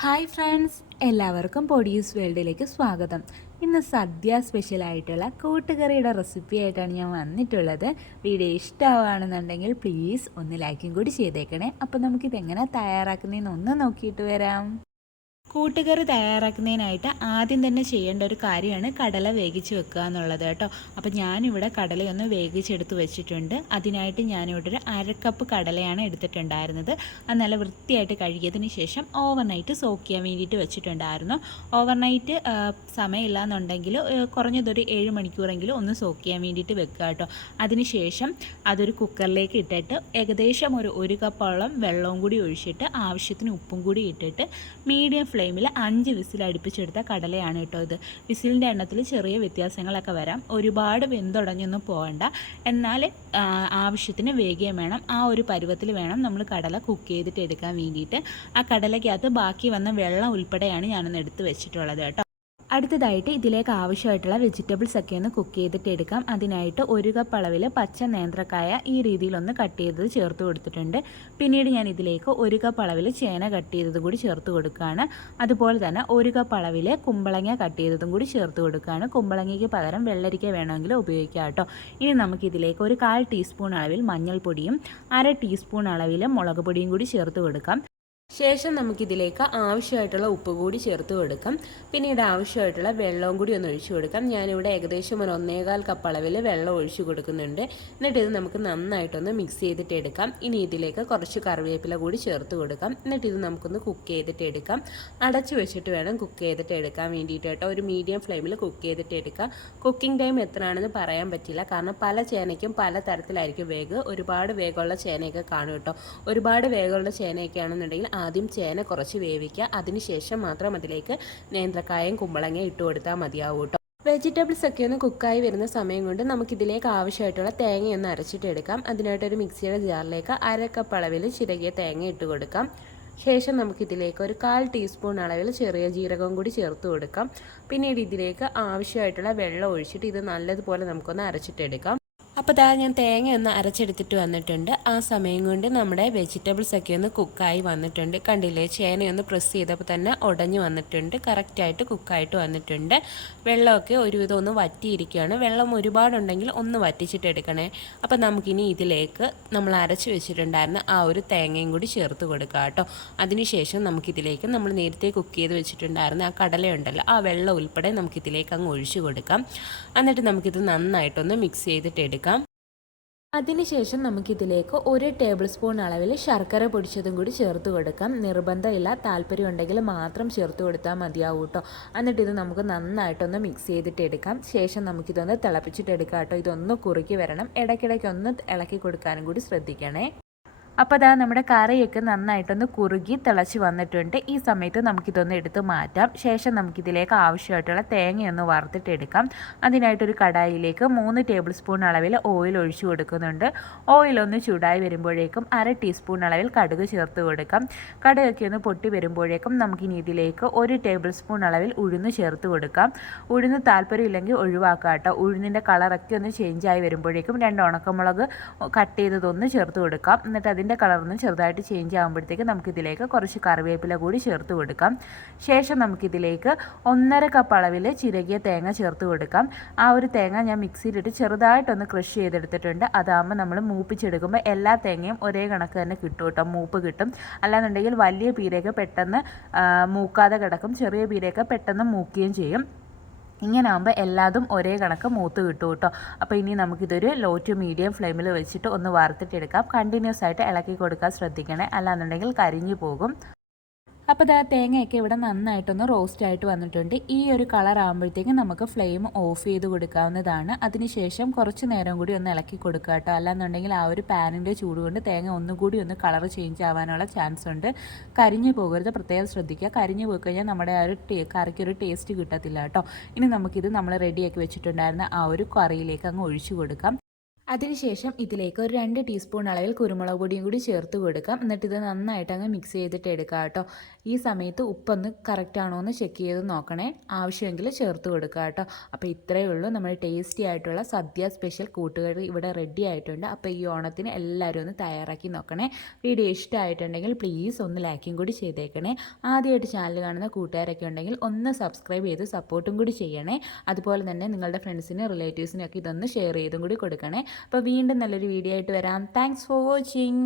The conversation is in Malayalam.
ഹായ് ഫ്രണ്ട്സ്, എല്ലാവർക്കും പൊടിയൂസ് വേൾഡിലേക്ക് സ്വാഗതം. ഇന്ന് സദ്യ സ്പെഷ്യലായിട്ടുള്ള കൂട്ടുകറിയുടെ റെസിപ്പി ആയിട്ടാണ് ഞാൻ വന്നിട്ടുള്ളത്. വീഡിയോ ഇഷ്ടമാവുകയാണെന്നുണ്ടെങ്കിൽ പ്ലീസ് ഒന്ന് ലൈക്കും കൂടി ചെയ്തേക്കണേ. അപ്പോൾ നമുക്കിതെങ്ങനെ തയ്യാറാക്കുന്നതെന്ന് ഒന്ന് നോക്കിയിട്ട് വരാം. കൂട്ടുകറി തയ്യാറാക്കുന്നതിനായിട്ട് ആദ്യം തന്നെ ചെയ്യേണ്ട ഒരു കാര്യമാണ് കടല വേവിച്ച് വെക്കുക എന്നുള്ളത് കേട്ടോ. അപ്പോൾ ഞാനിവിടെ കടലയൊന്ന് വേവിച്ചെടുത്ത് വെച്ചിട്ടുണ്ട്. അതിനായിട്ട് ഞാനിവിടെ ഒരു അരക്കപ്പ് കടലയാണ് എടുത്തിട്ടുണ്ടായിരുന്നത്. അത് നല്ല വൃത്തിയായിട്ട് കഴുകിയതിന് ശേഷം ഓവർനൈറ്റ് സോക്ക് ചെയ്യാൻ വേണ്ടിയിട്ട് വെച്ചിട്ടുണ്ടായിരുന്നു. ഓവർനൈറ്റ് സമയമില്ല എന്നുണ്ടെങ്കിൽ കുറഞ്ഞതൊരു 7 മണിക്കൂറെങ്കിലും ഒന്ന് സോക്ക് ചെയ്യാൻ വേണ്ടിയിട്ട് വെക്കുക കേട്ടോ. അതിനുശേഷം അതൊരു കുക്കറിലേക്ക് ഇട്ടിട്ട് ഏകദേശം ഒരു കപ്പോളം വെള്ളവും കൂടി ഒഴിച്ചിട്ട് ആവശ്യത്തിന് ഉപ്പും കൂടി ഇട്ടിട്ട് മീഡിയം ഫ്ലെയിമിൽ 5 വിസിൽ അടുപ്പിച്ചെടുത്ത കടലയാണ് കേട്ടോ ഇത്. വിസിലിൻ്റെ എണ്ണത്തിൽ ചെറിയ വ്യത്യാസങ്ങളൊക്കെ വരാം. ഒരുപാട് വെന്തുടഞ്ഞൊന്നും പോകണ്ട, എന്നാൽ ആവശ്യത്തിന് വേഗം വേണം. ആ ഒരു പരുവത്തിൽ വേണം നമ്മൾ കടല കുക്ക് ചെയ്തിട്ട് എടുക്കാൻ വേണ്ടിയിട്ട്. ആ കടലയ്ക്കകത്ത് ബാക്കി വന്ന വെള്ളം ഉൾപ്പെടെയാണ് ഞാനൊന്ന് എടുത്ത് വെച്ചിട്ടുള്ളത് കേട്ടോ. അടുത്തതായിട്ട് ഇതിലേക്ക് ആവശ്യമായിട്ടുള്ള വെജിറ്റബിൾസ് ഒക്കെ ഒന്ന് കുക്ക് ചെയ്തിട്ട് എടുക്കാം. അതിനായിട്ട് 1 കപ്പ് അളവിൽ പച്ച നേന്ത്രക്കായ ഈ രീതിയിലൊന്ന് കട്ട് ചെയ്തത് ചേർത്ത് കൊടുത്തിട്ടുണ്ട്. പിന്നീട് ഞാൻ ഇതിലേക്ക് 1 കപ്പ് അളവിൽ ചേന കട്ട് ചെയ്തത് കൂടി ചേർത്ത് കൊടുക്കുകയാണ്. അതുപോലെ തന്നെ 1 കപ്പ് അളവിൽ കുമ്പളങ്ങ കട്ട് ചെയ്തതും കൂടി ചേർത്ത് കൊടുക്കുകയാണ്. കുമ്പളങ്ങയ്ക്ക് പകരം വെള്ളരിക്ക വേണമെങ്കിൽ ഉപയോഗിക്കാം കേട്ടോ. ഇനി നമുക്കിതിലേക്ക് ഒരു 1/4 ടീസ്പൂൺ അളവിൽ മഞ്ഞൾപ്പൊടിയും 1/2 ടീസ്പൂൺ അളവിൽ മുളക് പൊടിയും കൂടി ചേർത്ത് കൊടുക്കാം. ശേഷം നമുക്കിതിലേക്ക് ആവശ്യമായിട്ടുള്ള ഉപ്പ് കൂടി ചേർത്ത് കൊടുക്കാം. പിന്നീട് ആവശ്യമായിട്ടുള്ള വെള്ളവും കൂടി ഒന്ന് ഒഴിച്ചു കൊടുക്കാം. ഞാനിവിടെ ഏകദേശം ഒരു 1.25 കപ്പ് അളവിൽ വെള്ളം ഒഴിച്ചു കൊടുക്കുന്നുണ്ട്. എന്നിട്ട് ഇത് നമുക്ക് നന്നായിട്ടൊന്ന് മിക്സ് ചെയ്തിട്ട് എടുക്കാം. ഇനി ഇതിലേക്ക് കുറച്ച് കറിവേപ്പില കൂടി ചേർത്ത് കൊടുക്കാം. എന്നിട്ട് ഇത് നമുക്കൊന്ന് കുക്ക് ചെയ്തിട്ട് എടുക്കാം. അടച്ചു വെച്ചിട്ട് വേണം കുക്ക് ചെയ്തിട്ട് എടുക്കാൻ വേണ്ടിയിട്ട് കേട്ടോ. ഒരു മീഡിയം ഫ്ലെയിമിൽ കുക്ക് ചെയ്തിട്ട് എടുക്കാം. കുക്കിംഗ് ടൈം എത്രയാണെന്ന് പറയാൻ പറ്റില്ല, കാരണം പല ചേനയ്ക്കും പല തരത്തിലായിരിക്കും വേഗ്. ഒരുപാട് വേഗമുള്ള ചേനയൊക്കെ കാണും കേട്ടോ. ഒരുപാട് വേഗമുള്ള ചേനയൊക്കെ ആണെന്നുണ്ടെങ്കിൽ ആദ്യം ചേന കുറച്ച് വേവിക്കുക. അതിനുശേഷം മാത്രം അതിലേക്ക് നേന്ത്രക്കായും കുമ്പളങ്ങയും ഇട്ട് കൊടുത്താൽ മതിയാവും കേട്ടോ. വെജിറ്റബിൾസ് ഒക്കെ ഒന്ന് കുക്കായി വരുന്ന സമയം കൊണ്ട് നമുക്കിതിലേക്ക് ആവശ്യമായിട്ടുള്ള തേങ്ങയൊന്ന് അരച്ചിട്ടെടുക്കാം. അതിനായിട്ടൊരു മിക്സിയുടെ ജാറിലേക്ക് 1/2 കപ്പ് അളവിൽ ചിരകിയ തേങ്ങ ഇട്ട് കൊടുക്കാം. ശേഷം നമുക്കിതിലേക്ക് ഒരു 1/4 ടീസ്പൂൺ അളവിൽ ചെറിയ ജീരകം കൂടി ചേർത്ത് കൊടുക്കാം. പിന്നീട് ഇതിലേക്ക് ആവശ്യമായിട്ടുള്ള വെള്ളം ഒഴിച്ചിട്ട് ഇത് നല്ലതുപോലെ നമുക്കൊന്ന് അരച്ചിട്ടെടുക്കാം. അപ്പോൾ ഞാൻ തേങ്ങ ഒന്ന് അരച്ചെടുത്തിട്ട് വന്നിട്ടുണ്ട്. ആ സമയം കൊണ്ട് നമ്മുടെ വെജിറ്റബിൾസ് ഒക്കെ ഒന്ന് കുക്കായി വന്നിട്ടുണ്ട്. കണ്ടില്ലേ, ചേനയൊന്ന് പ്രസ് ചെയ്തപ്പോൾ തന്നെ ഉടഞ്ഞു വന്നിട്ടുണ്ട്. കറക്റ്റായിട്ട് കുക്കായിട്ട് വന്നിട്ടുണ്ട്. വെള്ളമൊക്കെ ഒരുവിധം ഒന്ന് വറ്റിയിരിക്കുകയാണ്. വെള്ളം ഒരുപാടുണ്ടെങ്കിൽ ഒന്ന് വറ്റിച്ചിട്ട് എടുക്കണേ. അപ്പോൾ നമുക്കിനി ഇതിലേക്ക് നമ്മൾ അരച്ച് വെച്ചിട്ടുണ്ടായിരുന്ന ആ ഒരു തേങ്ങയും കൂടി ചേർത്ത് കൊടുക്കുക കേട്ടോ. അതിനുശേഷം നമുക്കിതിലേക്ക് നമ്മൾ നേരത്തെ കുക്ക് ചെയ്ത് വെച്ചിട്ടുണ്ടായിരുന്ന ആ കടലയുണ്ടല്ലോ, ആ വെള്ളം ഉൾപ്പെടെ നമുക്കിതിലേക്ക് അങ്ങ് ഒഴിച്ചു കൊടുക്കാം. എന്നിട്ട് നമുക്കിത് നന്നായിട്ടൊന്ന് മിക്സ് ചെയ്തിട്ട് എടുക്കാം. അതിനുശേഷം നമുക്കിതിലേക്ക് 1 ടേബിൾ സ്പൂൺ അളവിൽ ശർക്കര പൊടിച്ചതും കൂടി ചേർത്ത് കൊടുക്കാം. നിർബന്ധമില്ല, താല്പര്യം ഉണ്ടെങ്കിൽ മാത്രം ചേർത്ത് കൊടുത്താൽ മതിയാവും കേട്ടോ. എന്നിട്ട് ഇത് നമുക്ക് നന്നായിട്ടൊന്ന് മിക്സ് ചെയ്തിട്ട് എടുക്കാം. ശേഷം നമുക്കിതൊന്ന് തിളപ്പിച്ചിട്ട് എടുക്കാം കേട്ടോ. ഇതൊന്ന് കുറുക്കി വരണം. ഇടയ്ക്കിടയ്ക്ക് ഒന്ന് ഇളക്കി കൊടുക്കാനും കൂടി ശ്രദ്ധിക്കണേ. അപ്പോൾ നമ്മുടെ കറിയൊക്കെ നന്നായിട്ടൊന്ന് കുറുകി തിളച്ച് വന്നിട്ടുണ്ട്. ഈ സമയത്ത് നമുക്കിതൊന്ന് എടുത്ത് മാറ്റാം. ശേഷം നമുക്കിതിലേക്ക് ആവശ്യമായിട്ടുള്ള തേങ്ങയൊന്ന് വറുത്തിട്ടെടുക്കാം. അതിനായിട്ടൊരു കടായിലേക്ക് 3 ടേബിൾ സ്പൂൺ അളവിൽ ഓയിൽ ഒഴിച്ചു കൊടുക്കുന്നുണ്ട്. ഓയിലൊന്ന് ചൂടായി വരുമ്പോഴേക്കും 1/2 ടീസ്പൂൺ അളവിൽ കടുക് ചേർത്ത് കൊടുക്കാം. കടുകൊക്കെ ഒന്ന് പൊട്ടി വരുമ്പോഴേക്കും നമുക്കിനി ഇതിലേക്ക് 1 ടേബിൾ സ്പൂൺ അളവിൽ ഉഴുന്ന് ചേർത്ത് കൊടുക്കാം. ഉഴുന്ന് താല്പര്യമില്ലെങ്കിൽ ഒഴിവാക്കാം കേട്ടോ. ഉഴുന്നിൻ്റെ കളറൊക്കെ ഒന്ന് ചേഞ്ചായി വരുമ്പോഴേക്കും 2 ഉണക്കമുളക് കട്ട് ചെയ്തതൊന്ന് ചേർത്ത് കൊടുക്കാം. എന്നിട്ട് അതിൻ്റെ കളറൊന്ന് ചെറുതായിട്ട് ചേഞ്ച് ആകുമ്പോഴത്തേക്ക് നമുക്കിതിലേക്ക് കുറച്ച് കറിവേപ്പില കൂടി ചേർത്ത് കൊടുക്കാം. ശേഷം നമുക്കിതിലേക്ക് 1.5 കപ്പ് അളവിൽ ചിരകിയ തേങ്ങ ചേർത്ത് കൊടുക്കാം. ആ ഒരു തേങ്ങ ഞാൻ മിക്സിയിലിട്ട് ചെറുതായിട്ടൊന്ന് ക്രഷ് ചെയ്തെടുത്തിട്ടുണ്ട്. അതാകുമ്പോൾ നമ്മൾ മൂപ്പിച്ചെടുക്കുമ്പോൾ എല്ലാ തേങ്ങയും ഒരേ കണക്ക് തന്നെ കിട്ടും കേട്ടോ, മൂപ്പ് കിട്ടും. അല്ലാന്നുണ്ടെങ്കിൽ വലിയ പീരയൊക്കെ പെട്ടെന്ന് മൂക്കാതെ കിടക്കും, ചെറിയ പീരയൊക്കെ പെട്ടെന്ന് മൂക്കുകയും ചെയ്യും. ഇങ്ങനെ ആകുമ്പോൾ എല്ലാതും ഒരേ കണക്ക് മൂത്ത് കിട്ടും കേട്ടോ. അപ്പോൾ ഇനി നമുക്കിതൊരു ലോ ടു മീഡിയം ഫ്ലെയിമിൽ വെച്ചിട്ട് ഒന്ന് വറുത്തിട്ടെടുക്കാം. കണ്ടിന്യൂസ് ആയിട്ട് ഇളക്കി കൊടുക്കാൻ ശ്രദ്ധിക്കണേ, അല്ലാന്നുണ്ടെങ്കിൽ കരിഞ്ഞു പോകും. അപ്പോൾ തേങ്ങയൊക്കെ ഇവിടെ നന്നായിട്ടൊന്ന് റോസ്റ്റ് ആയിട്ട് വന്നിട്ടുണ്ട്. ഈ ഒരു കളർ ആകുമ്പോഴത്തേക്കും നമുക്ക് ഫ്ലെയിം ഓഫ് ചെയ്ത് കൊടുക്കാവുന്നതാണ്. അതിനുശേഷം കുറച്ച് നേരം കൂടി ഒന്ന് ഇളക്കി കൊടുക്കുക കേട്ടോ. അല്ലാന്നുണ്ടെങ്കിൽ ആ ഒരു പാനിൻ്റെ ചൂട് കൊണ്ട് തേങ്ങ ഒന്നുകൂടി ഒന്ന് കളർ ചേഞ്ച് ആവാനുള്ള ചാൻസ് ഉണ്ട്. കരിഞ്ഞു പോകരുത്, പ്രത്യേകം ശ്രദ്ധിക്കുക. കരിഞ്ഞു പോയി കഴിഞ്ഞാൽ നമ്മുടെ ആ ഒരു കറിക്കൊരു ടേസ്റ്റ് കിട്ടത്തില്ല കേട്ടോ. ഇനി നമുക്കിത് നമ്മൾ റെഡിയാക്കി വെച്ചിട്ടുണ്ടായിരുന്ന ആ ഒരു കറിയിലേക്ക് അങ്ങ് ഒഴിച്ചു കൊടുക്കാം. അതിനുശേഷം ഇതിലേക്ക് ഒരു 2 ടീസ്പൂൺ അളവിൽ കുരുമുളക് പൊടിയും കൂടി ചേർത്ത് കൊടുക്കാം. എന്നിട്ട് ഇത് നന്നായിട്ട് അങ്ങ് മിക്സ് ചെയ്തിട്ട് എടുക്കാം കേട്ടോ. ഈ സമയത്ത് ഉപ്പൊന്ന് കറക്റ്റ് ആണോ എന്ന് ചെക്ക് ചെയ്ത് നോക്കണേ. ആവശ്യമെങ്കിൽ ചേർത്ത് കൊടുക്കുക കേട്ടോ. അപ്പോൾ ഇത്രയേ ഉള്ളൂ, നമ്മുടെ ടേസ്റ്റി ആയിട്ടുള്ള സദ്യ സ്പെഷ്യൽ കൂട്ടുകറി ഇവിടെ റെഡി ആയിട്ടുണ്ട്. അപ്പോൾ ഈ ഓണത്തിന് എല്ലാവരും ഒന്ന് തയ്യാറാക്കി നോക്കണേ. വീഡിയോ ഇഷ്ടമായിട്ടുണ്ടെങ്കിൽ പ്ലീസ് ഒന്ന് ലൈക്കും കൂടി ചെയ്തേക്കണേ. ആദ്യമായിട്ട് ചാനൽ കാണുന്ന കൂട്ടുകാരൊക്കെ ഉണ്ടെങ്കിൽ ഒന്ന് സബ്സ്ക്രൈബ് ചെയ്ത് സപ്പോർട്ടും കൂടി ചെയ്യണേ. അതുപോലെ തന്നെ നിങ്ങളുടെ ഫ്രണ്ട്സിനും റിലേറ്റീവ്സിനും ഒക്കെ ഇതൊന്ന് ഷെയർ ചെയ്തും കൂടി കൊടുക്കണേ. അപ്പോൾ വീണ്ടും നല്ലൊരു വീഡിയോ ആയിട്ട് വരാം. Thanks for watching.